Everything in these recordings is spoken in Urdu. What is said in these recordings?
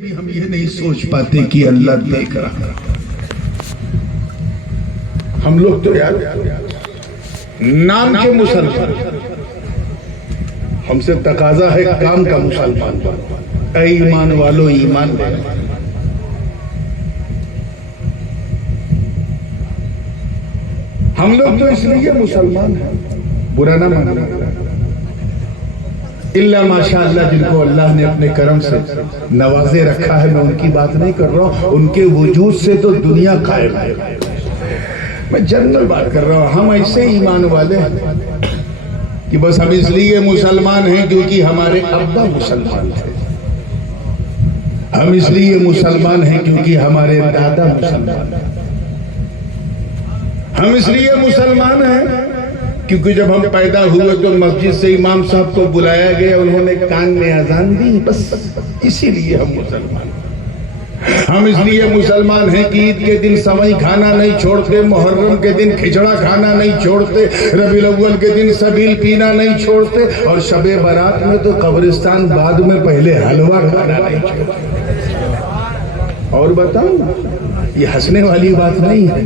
بھی ہم یہ نہیں سوچ پاتے کہ اللہ دیکھ رہا. ہم لوگ تو یار نام کے مسلمان، ہم سے تقاضا ہے کام کا مسلمان. اے ایمان والو ایمان لے. ہم لوگ تو اس لیے مسلمان ہیں، برا نہ ماننا. اللہ ماشاءاللہ جن کو اللہ نے اپنے کرم سے نوازے رکھا ہے، میں ان کی بات نہیں کر رہا ہوں، ان کے وجود سے تو دنیا قائم ہے. میں جنرل بات کر رہا ہوں. ہم ایسے ایمان والے ہیں کہ بس ہم اس لیے مسلمان ہیں کیونکہ ہمارے ابا مسلمان تھے. ہم اس لیے مسلمان ہیں کیونکہ ہمارے دادا مسلمان ہیں. ہم اس لیے مسلمان ہیں کیونکہ جب ہم پیدا ہوئے تو مسجد سے امام صاحب کو بلایا گیا، انہوں نے کان میں اذان دی، بس اسی لیے ہم مسلمان ہیں. ہم اس لیے مسلمان ہیں کہ عید کے دن سوئی کھانا نہیں چھوڑتے، محرم کے دن کھچڑا کھانا نہیں چھوڑتے، ربیع الاول کے دن سبیل پینا نہیں چھوڑتے، اور شب برات میں تو قبرستان بعد میں پہلے حلوہ کھانا نہیں چھوڑتے. اور بتاؤ، یہ ہنسنے والی بات نہیں ہے.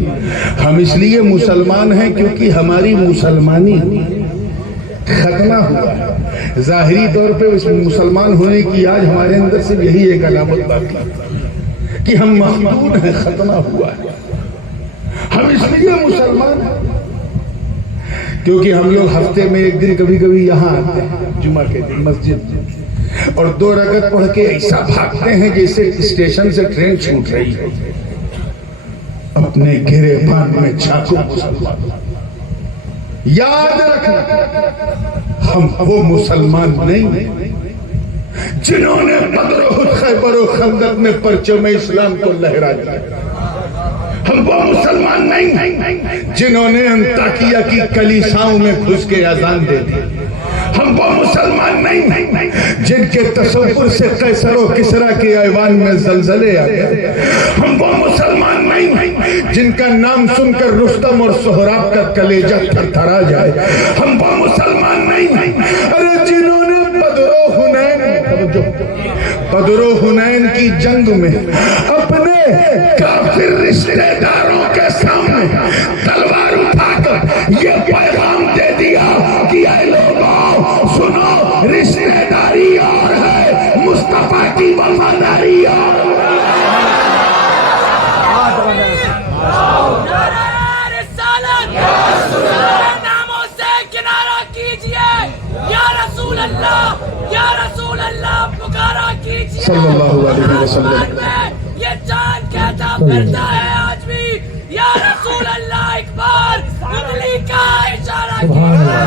ہم اس لیے مسلمان ہیں کیونکہ ہماری مسلمانی ختمہ ہوا ہے. ظاہری طور پہ اس مسلمان ہونے کی آج ہمارے اندر سے یہی ایک علامت باقی کہ ہم مخدود ہیں، ختمہ ہوا ہے. ہم اس لیے مسلمان ہیں کیونکہ ہم لوگ ہفتے میں ایک دن کبھی کبھی یہاں آتے ہیں، جمعہ کے دن مسجد، اور 2 رکعت پڑھ کے ایسا بھاگتے ہیں جیسے اسٹیشن سے ٹرین چھوٹ رہی ہے. اپنے گریبان میں چاقو مسلمان. یاد رکھنا، ہم وہ مسلمان نہیں جنہوں نے بدر و خیبر و خندق میں پرچم اسلام کو لہرا دیا. ہم وہ مسلمان نہیں جنہوں نے انطاکیہ کی کلیساؤں میں گھس کے اذان دے دی. ہم وہ مسلمان نہیں جن کے تصور سے قیصر و کسریٰ کے ایوان میں زلزلے آ گئے. ہم وہ مسلمان نہیں جن کا نام سن کر رستم اور سہراب کا کلیجہ تھرتھرا جائے. ہم وہ مسلمان نہیں ارے جنہوں نے بدر و حنین کی جنگ میں اپنے کافر رشتہ داروں کے سامنے تلوار اٹھا کر یہ پیغام دے دیا کہ اے لوگوں سنو، رشتہ داری اور ہے، مصطفیٰ کی وفاداری اور صلی اللہ علیہ وسلم. یہ چاند کہتا پھرتا ہے آج بھی یا رسول اللہ، ایک بار انگلی کا اشارہ کیجئے.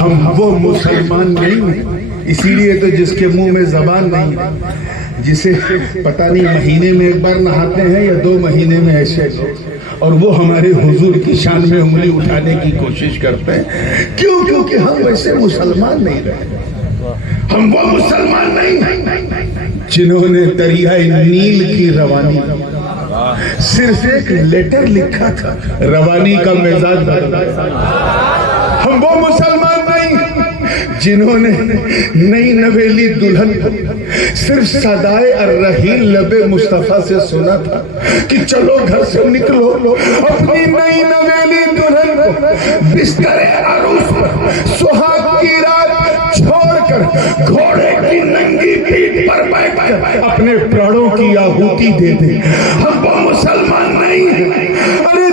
ہم وہ مسلمان نہیں ہیں، اسی لیے تو جس کے منہ میں زبان نہیں ہے، جسے پتہ نہیں مہینے میں ایک بار نہاتے ہیں یا 2 مہینے میں ایسے، اور وہ ہمارے حضور کی شان میں انگلی اٹھانے کی کوشش کرتے ہیں. کیوں؟ کیونکہ ہم ویسے مسلمان نہیں رہے. ہم وہ مسلمان نہیں جنہوں نے دریائے نیل کی روانی صرف ایک لیٹر لکھا تھا، روانی کا مزاج بدل گیا. ہم وہ مسلمان نہیں جنہوں نے نئی نویلی دلہن کو صرف صدائے الرحیل لب مصطفیٰ سے سنا تھا کہ چلو گھر سے نکلو، اپنی نئی نویلی دلہن کو بستر عروس پر سہاگ کی رات چھوڑ کر گھوڑے کی ننگی پیٹھ پر بیٹھ کر اپنے پراڑوں کی آہوتی دے دے. ہم وہ مسلمان نہیں ہیں ارے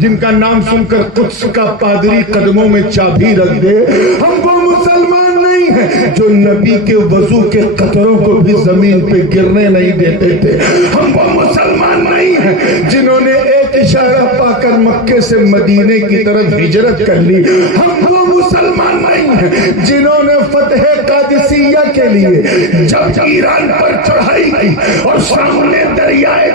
جن کا نام سن کر قدس کا پادری قدموں میں چابی رکھ دے. ہم وہ مسلمان نہیں ہیں جو نبی کے وضو کے قطروں کو بھی زمین پہ گرنے نہیں دیتے تھے. ہم وہ مسلمان نہیں ہیں جنہوں نے ایک اشارہ پا کر مکے سے مدینے کی طرف ہجرت کر لی. ہم وہ مسلمان نہیں ہیں جنہوں نے فتح قادسیہ کے لیے جب ایران پر چڑھائی کی اور سامنے دریائے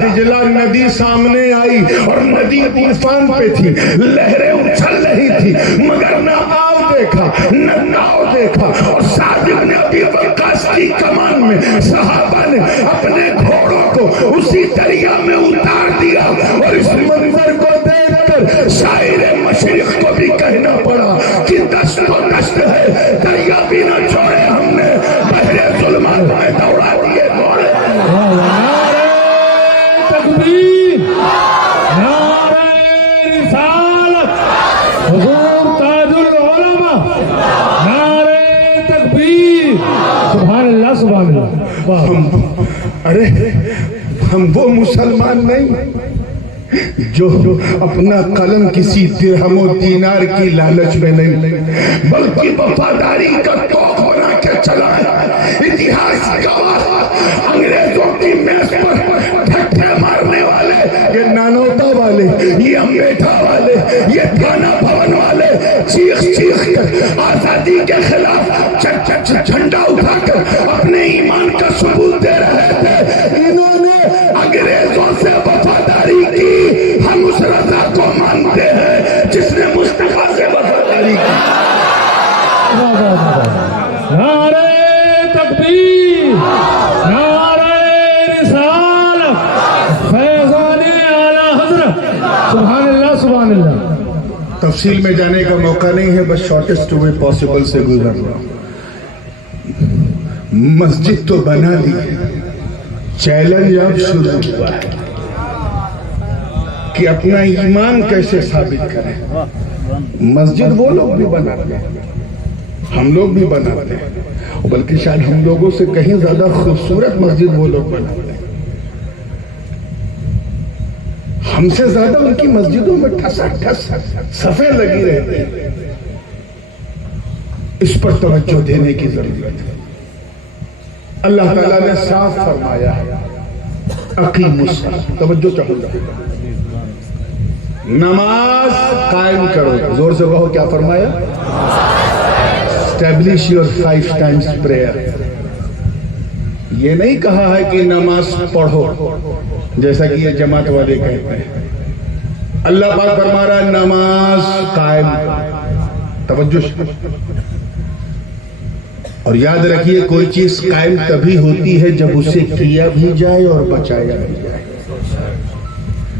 دجلہ ندی سامنے آئی اور ندی طوفان پہ تھی، لہریں اچھل رہی تھی، مگر نہ آب دیکھا نہ ناؤ دیکھا، اور سعد بن ابی وقاص کی کمان میں صحابہ نے اپنے گھوڑوں کو اسی دریا میں اتار دیا. اور اس منظر کو ہم وہ مسلمان نہیں جو اپنا قلم کسی درہم و دینار کی لالچ میں نہیں، بلکہ وفاداری کا توق بنا کے چلا ہے۔ اتہاس گواہ انگریزوں کی میز پر ٹھٹھے مارنے والے، یہ نانوتا والے، یہ امبیٹھا والے، یہ تھانہ بھون والے چیخ چیخ کر آزادی کے خلاف جھنڈا اٹھا کر اپنے ایمان کا ثبوت دے رہے تھے۔ انہوں نے انگریزوں سے وفاداری کی، ہم اس رضا کو مانتے ہیں جس نے مصطفیٰ سے وفاداری کی۔ نعرہ تکبیر، نعرہ رسالت، فیضان اعلی حضرت، سبحان اللہ سبحان اللہ۔ تفصیل میں جانے کا موقع نہیں ہے، بس شارٹسٹ وے پاسبل سے گزر رہا ہوں۔ مسجد تو بنا لی، چیلنج اب شروع ہوا ہے کہ اپنا ایمان کیسے ثابت کریں۔ مسجد وہ لوگ بھی بناتے ہیں، ہم لوگ بھی بناتے ہیں، بلکہ شاید ہم لوگوں سے کہیں زیادہ خوبصورت مسجد وہ لوگ بناتے ہیں۔ ہم سے زیادہ ان کی مسجدوں میں ٹھسا ٹھس صفیں لگی رہتی ہیں۔ اس پر توجہ دینے کی ضرورت ہے۔ اللہ تعالیٰ نے صاف فرمایا ہے، اقیموا الصلاۃ، توجہ چاہوں گا، نماز قائم کرو۔ زور سے کہو، کیا فرمایا؟ Establish your 5 times prayer۔ یہ نہیں کہا ہے کہ نماز پڑھو جیسا کہ یہ جماعت والے کہتے ہیں۔ اللہ پاک فرما رہا ہے نماز قائم، توجہ۔ اور یاد رکھیے کوئی چیز قائم تبھی ہوتی ہے جب اسے کیا بھی جائے اور بچایا بھی جائے۔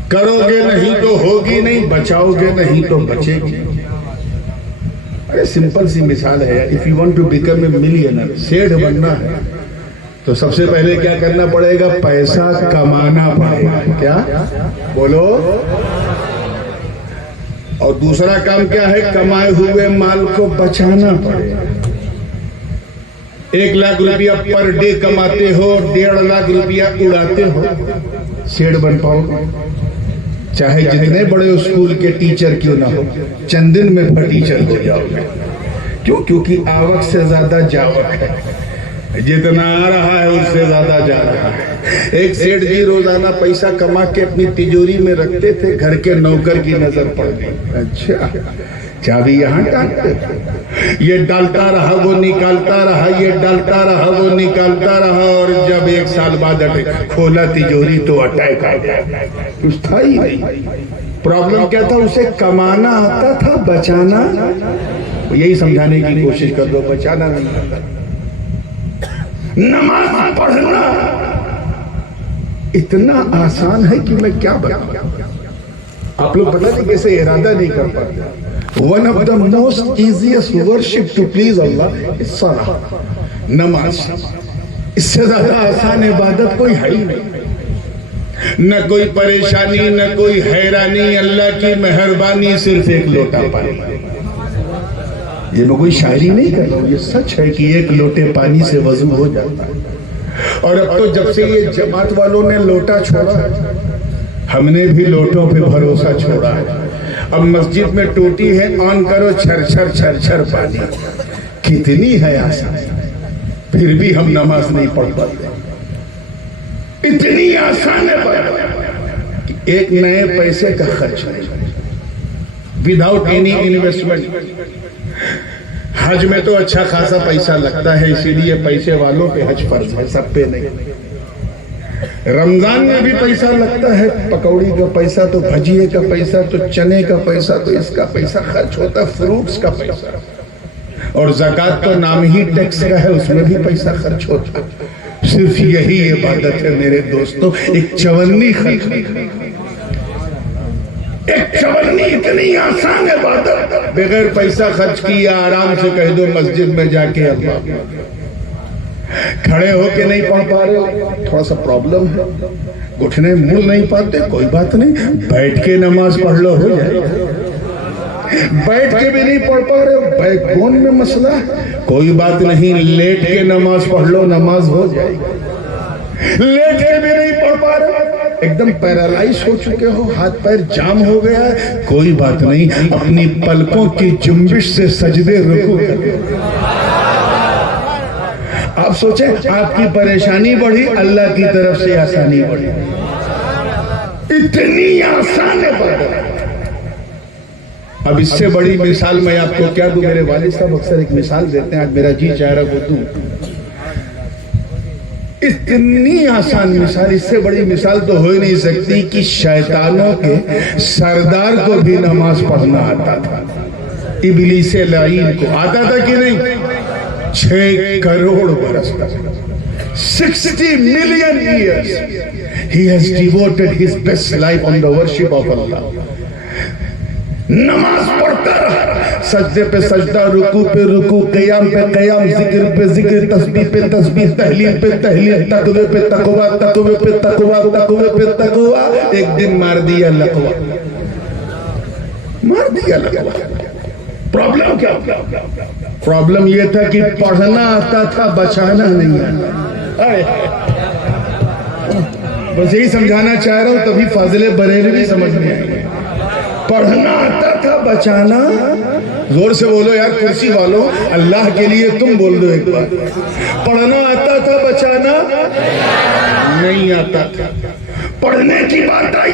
کرو گے نہیں تو ہوگی نہیں، بچاؤ گے نہیں تو بچے گی۔ ارے سمپل سی مثال ہے، if you want to become a millionaire، سیٹھ بننا ہے تو سب سے پہلے کیا کرنا پڑے گا؟ پیسہ کمانا پڑے گا۔ کیا بولو؟ اور دوسرا کام کیا ہے؟ کمائے ہوئے مال کو بچانا پڑے گا۔ 1 لاکھ روپیہ پر ڈے کماتے ہو، 1.5 لاکھ روپیہ اڑاتے ہو، سیٹھ بن پاؤ گے؟ چاہے جتنے بڑے اسکول کے ٹیچر کیوں نہ ہو، چند دن میں ٹیچر ہو جاؤ گے۔ کیوں؟ کیونکہ آوک سے زیادہ جاوک ہے، جتنا آ رہا ہے اس سے زیادہ جا رہا ہے۔ ایک سیٹھ جی روزانہ پیسہ کما کے اپنی تجوری میں رکھتے تھے، گھر کے نوکر کی نظر پڑ گئی، اچھا چابی یہاں ڈالتے تھے، یہ ڈالتا رہا وہ نکالتا رہا، یہ ڈالتا رہا وہ نکالتا رہا، اور جب 1 سال بعد کھولا تجوری تو اٹیک آ گیا، کچھ تھا ہی نہیں۔ پرابلم کیا تھا؟ اسے کمانا آتا تھا، بچانا، یہی سمجھانے کی کوشش کر دو، بچانا نہیں آتا۔ نماز پڑھنا اتنا آسان ہے کہ میں کیا بتاؤں، آپ لوگ پتہ نہیں کیسے ارادہ نہیں کر پاتے۔ One of the most easiest worship to please Allah is salah، نماز۔ اس سے زیادہ آسان عبادت کوئی ہے ہی نہیں، نہ کوئی پریشانی نہ کوئی حیرانی، اللہ کی مہربانی، صرف 1 لوٹا پانی۔ یہ میں کوئی شاعری نہیں کر رہا ہوں، یہ سچ ہے کہ 1 لوٹے پانی سے وضو ہو جاتا ہے۔ اور اب تو جب سے یہ جماعت والوں نے لوٹا چھوڑا، ہم نے بھی لوٹوں پہ بھروسہ چھوڑا ہے۔ اب مسجد میں ٹوٹی ہے، آن کرو، چھر چھر چھر چھر پانی، کتنی ہے آسان، پھر بھی ہم نماز نہیں پڑھ پاتے۔ اتنی آسان ہے کہ 1 نئے پیسے کا خرچ نہیں، وداؤٹ اینی انویسٹمنٹ۔ حج میں تو اچھا خاصا پیسہ لگتا ہے، اسی لیے پیسے والوں پہ حج فرض ہے، سب پہ نہیں۔ رمضان میں بھی پیسہ لگتا ہے، پکوڑی کا پیسہ تو بھجیے کا پیسہ تو چنے کا پیسہ تو اس کا پیسہ خرچ ہوتا ہے، فروٹس کا پیسہ، اور زکوٰۃ تو نام ہی ٹیکس کا ہے، اس میں بھی پیسہ خرچ ہوتا ہے۔ صرف یہی عبادت ہے میرے دوستوں، ایک چونی خرچ، ایک چونی اتنی آسان عبادت، بغیر پیسہ خرچ کیے آرام سے کہہ دو مسجد میں جا کے اللہ، کھڑے ہو کے نہیں پڑھ پا رہے، تھوڑا سا پرابلم ہے، گھٹنے مڑ نہیں پاتے، کوئی بات نہیں، بیٹھ کے نماز پڑھ لو، ہو جائے۔ بیٹھ کے بھی نہیں پڑھ پا رہے، بیک بون میں مسئلہ ہے، کوئی بات نہیں، لیٹ کے نماز پڑھ لو، نماز ہو جائے گی۔ لیٹ کے بھی نہیں پڑھ پا رہے, ایک دم پیرالائز ہو چکے ہو, ہاتھ پیر جام ہو گیا ہے, کوئی بات نہیں, اپنی پلکوں کی جنبش سے سجدے رکوع کرو. آپ سوچیں آپ کی پریشانی بڑھی, اللہ کی طرف سے آسانی بڑھی. اتنی آسان ہے. اب اس سے بڑی مثال میں آپ کو کیا دوں؟ میرے والد صاحب اکثر ایک مثال دیتے ہیں, آج میرا جی چاہ رہا وہ دوں. اتنی آسان مثال, اس سے بڑی مثال تو ہو ہی نہیں سکتی کہ شیطانوں کے سردار کو بھی نماز پڑھنا آتا تھا. ابلیس لعین کو آتا تھا کہ نہیں؟ 6 کروڑ برس تک, 60 million years he has devoted his best life on the worship of Allah. نماز پڑھتا رہا, سجدے پہ سجدہ, رکوع پہ رکوع, قیام پہ قیام, ذکر پہ ذکر, تسبیح پہ تسبیح, تحلیل پہ تحلیل, تقوی پہ تقوی, تقوی پہ تقوی, تقوی پہ تقوی. ایک دن مار دیا لقوہ, مار دیا لقوہ. پرابلم کیا؟ پرابلم یہ تھا کہ پڑھنا آتا تھا, بچانا نہیں آتا. بس یہی سمجھانا چاہ رہا ہوں, تبھی فاضل بریلوی سمجھ میں آئی. پڑھنا آتا تھا, بچانا. زور سے بولو یار کرسی والوں, اللہ کے لیے تم بول دو ایک بار. پڑھنا آتا تھا, بچانا نہیں آتا تھا. پڑھنے کی بات آئی,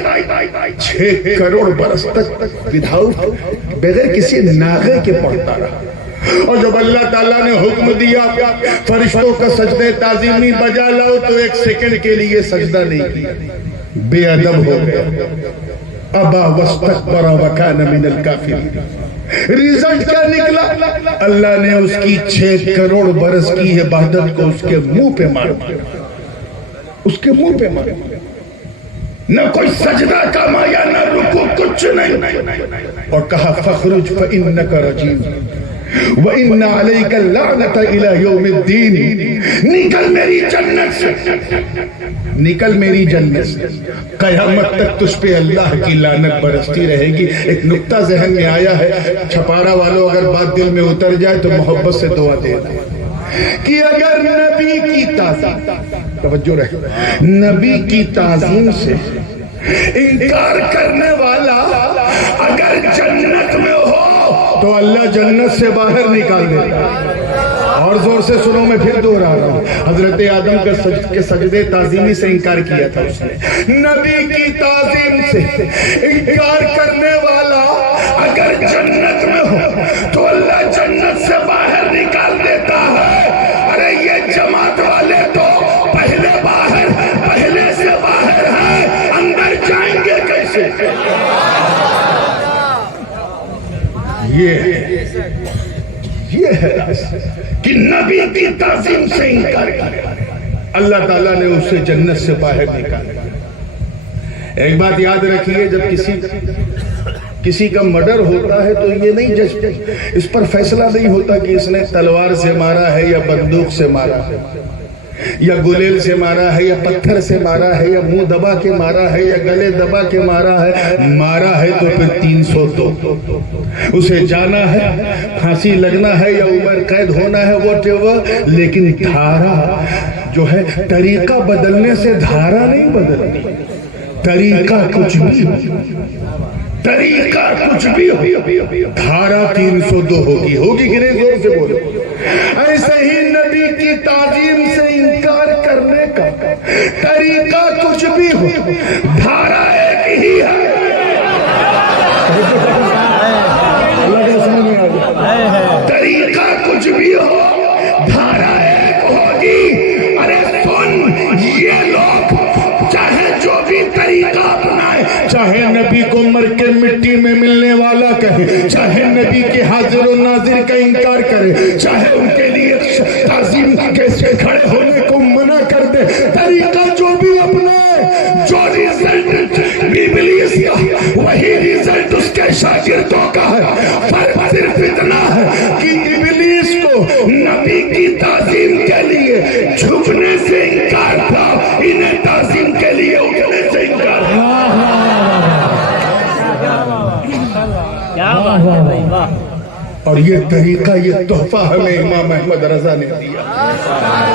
6 کروڑ برس تک وداؤٹ, بغیر کسی ناغے کے پڑھتا رہا. اور جب اللہ تعالیٰ نے حکم دیا فرشتوں کا سجدہ تعظیمی بجا لاؤ, تو 1 سیکنڈ کے لیے سجدہ نہیں کیا, بے ادب ہو گیا. ابا واستکبر وکان من الکافرین. ریزلٹ کیا نکلا؟ اللہ نے اس کی 6 کروڑ برس کی عبادت کو اس کے منہ پہ مار دیا, اس کے منہ پہ مار دیا. نہ کوئی سجدہ کمایا, نہ رکوع, کچھ نہیں. اور کہا فخرج فإنک رجیم وَإِنَّ عَلَيْكَ اللَّعْنَةَ إِلَى يَوْمِ الدِّينِ. نکل میری جنت سے, نکل میری جنت سے, قیامت تک تجھ پہ اللہ کی لعنت برستی رہے گی. ایک نکتہ ذہن میں آیا ہے, چھپارا والوں اگر بات دل میں اتر جائے تو محبت سے دعا دینا کہ اگر نبی کی تعظیم, توجہ رہے, نبی کی تعظیم سے انکار کرنے والا اگر جنت میں ہو تو اللہ جنت سے باہر نکال دیتا. اور زور سے سنو, میں پھر دوہرا رہا ہوں, حضرت آدم کے سجدے تعظیمی سے انکار کیا تھا اس نے. نبی کی تعظیم سے انکار کرنے والا اگر جنت میں ہو تو اللہ جنت سے باہر نکال دیتا ہے. ارے یہ جماعت والے تو پہلے باہر, پہلے سے باہر ہیں, اندر جائیں گے کیسے؟ یہ ہے کہ نبی کی تعظیم سے انکار کیا, اللہ تعالیٰ نے اسے جنت سے باہر نکالا. ایک بات یاد رکھیے, جب کسی کا مرڈر ہوتا ہے تو یہ نہیں اس پر فیصلہ نہیں ہوتا کہ اس نے تلوار سے مارا ہے یا بندوق سے مارا ہے, یا گلیل سے مارا ہے, یا پتھر سے مارا ہے, یا منہ دبا کے مارا ہے, یا گلے دبا کے مارا ہے. مارا ہے تو پھر 302, اسے جانا ہے, پھانسی لگنا ہے, یا عمر قید ہونا ہے, whatever. لیکن دھارا جو ہے, طریقہ بدلنے سے دھارا نہیں بدلتی. طریقہ کچھ بھی ہو, طریقہ کچھ بھی ہو, دھارا 302 ہوگی کہ نہیں؟ زور سے بولو. ایسے ہی نبی کی تعظیم سے انکار کرنے کا طریقہ کچھ بھی ہو, دھارا ایک ہی ہے. طریقہ کچھ بھی ہو, دھارا ایک ہوگی. ارے سن, یہ لوگ چاہے جو بھی طریقہ اپنائے, چاہے نبی کو مر کے مٹی میں ملنے والا کہے, چاہے نبی کے حاضر و ناظر کا انکار کرے, چاہے ان کے لیے تعظیم کے کھڑے ہونے کو منع کر دے, طریقہ جو بھی اپنائے, جو ریزلٹ ابلیس کا وہی ریزلٹ اس کے شاگردوں کا ہے. فرق صرف اتنا ہے کہ ابلیس کو نبی کی تعظیم کے لیے جھکنے سے انکار تھا, انہیں تعظیم کے لیے اٹھنے سے انکار تھا. اور یہ طریقہ، یہ تحفہ ہمیں امام احمد رضا نے دیا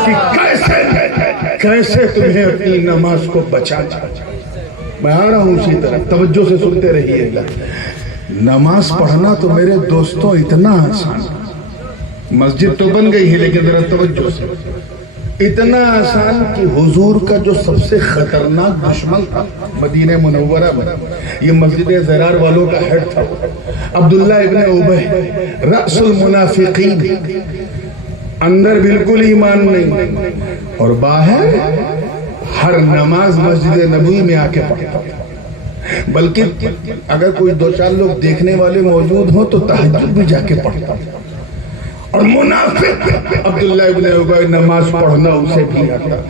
کہ کیسے تمہیں اپنی نماز کو بچانا۔ میں آ رہا ہوں اسی طرح، توجہ سے سنتے رہیے گا۔ نماز پڑھنا تو میرے دوستوں اتنا آسان، مسجد تو بن گئی ہے لیکن ذرا توجہ سے، اتنا آسان کہ حضور کا جو سب سے خطرناک دشمن تھا مدینہ منورہ میں، یہ مسجد زرار والوں کا ہیڈ تھا عبداللہ ابن ابی، رأس المنافقین، اندر بالکل ایمان نہیں اور باہر ہر نماز مسجد نبوی میں آ کے پڑھتا تھا، بلکہ اگر کوئی دو چار لوگ دیکھنے والے موجود ہوں تو تہجد بھی جا کے پڑھتا تھا۔ اور منافق عبداللہ ابن ابی نماز پڑھنا اسے بھی آتا،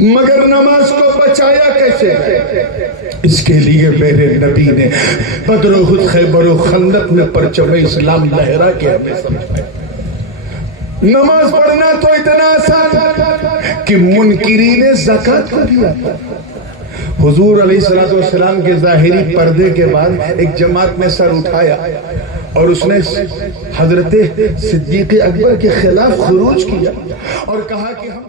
مگر نماز کو بچایا کیسے؟ اس کے لیے میرے نبی نے بدر و احد، خیبر و خندق میں پرچم اسلام لہرا کے ہمیں سمجھایا۔ نماز پڑھنا تو اتنا آسان کہ منکرین زکوٰۃ کو بھی آتا۔ حضور علیہ السلام کے ظاہری پردے کے بعد ایک جماعت نے سر اٹھایا اور اس نے حضرت صدیق اکبر کے خلاف خروج کیا اور کہا کہ ہم